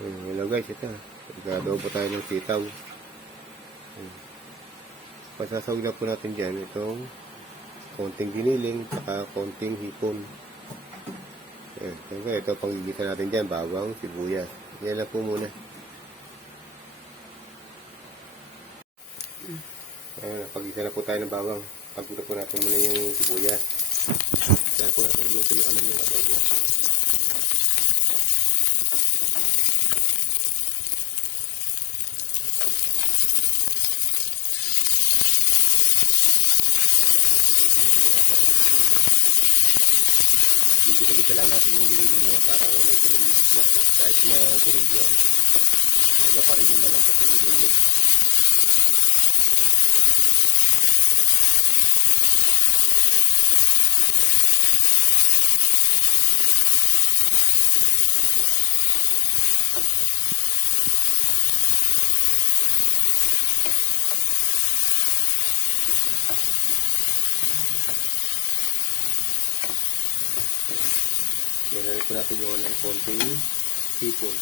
Hello guys, ito. Nag-adobo tayo ng sitaw. Pasasawag na po natin dyan itong konting giniling at konting hipon. Siyempre, ito panggigisa natin dyan, bawang, sibuyas. Yan lang po muna. Pag-gisa na po tayo ng bawang. Pag-gisa po natin muna yung sibuyas. Kaya po natin luto yung yung adobo. Gisa-gisa lang natin yung giniling nyo para medyo lambot. Kahit na ginig yun, iba pa rin yung malambot ng giniling. Nilagay po natin yung konting hipon.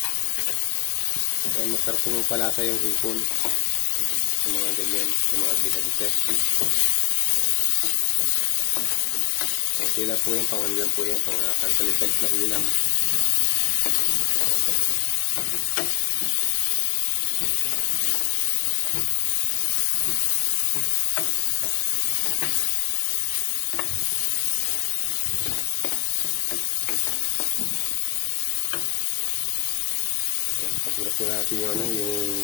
Kaya masarap po palasa yung hipon sa mga ganyan, sa mga ginagisa. Okay lang po yan, pang ano lang po yan, pang kalit-kalit na ulam. Pagbulat po natin yung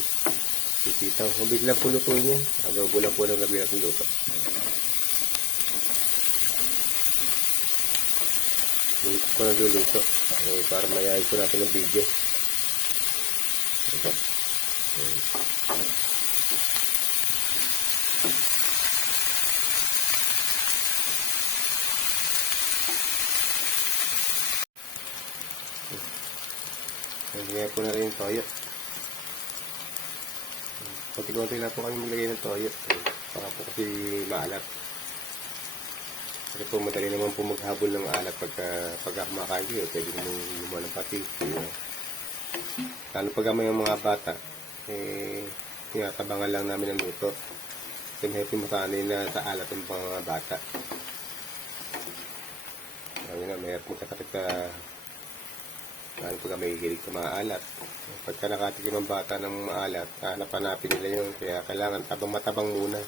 sitaw. Mabilis lang po lutuin yan. Adobo lang po ng gabi natin luto. Hindi ko nagluluto. Para mayayag po natin ng video. Ito. Nagigaya po na rin yung toyo. Konti-konti lang po kami maglagay ng toyo. Para po kasi maalat. Kasi po madali naman po maghabol ng alat pagka kumakain kayo. Pwede naman lumuha ng pati. Lalo pag may mga bata, tinatabangan lang namin ang luto. Kasi mahirap yung masanay na sa alat ng mga bata. Ayun na, mahirap magkasakit sa lalo pagka may hilig sa mga alat. Pagka nakatikim ang bata ng maalat, hanap-hanapin nila yun. Kaya kailangan tabang-matabang muna.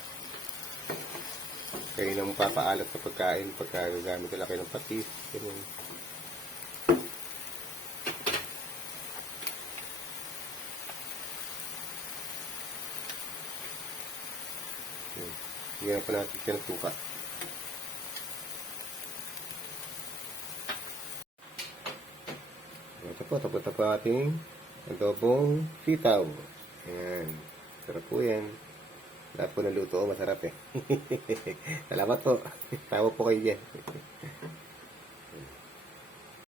Kayo nang papaalat sa pagkain pagka gagamit nila kayo ng patis. Ganun. Higyan pa natin siya ng suka. Ito po, tapos na po ating adobong sitaw. Ayan. Sarap po yan. Lahat po naluto, masarap eh. Salamat po. Tawa po kayo dyan.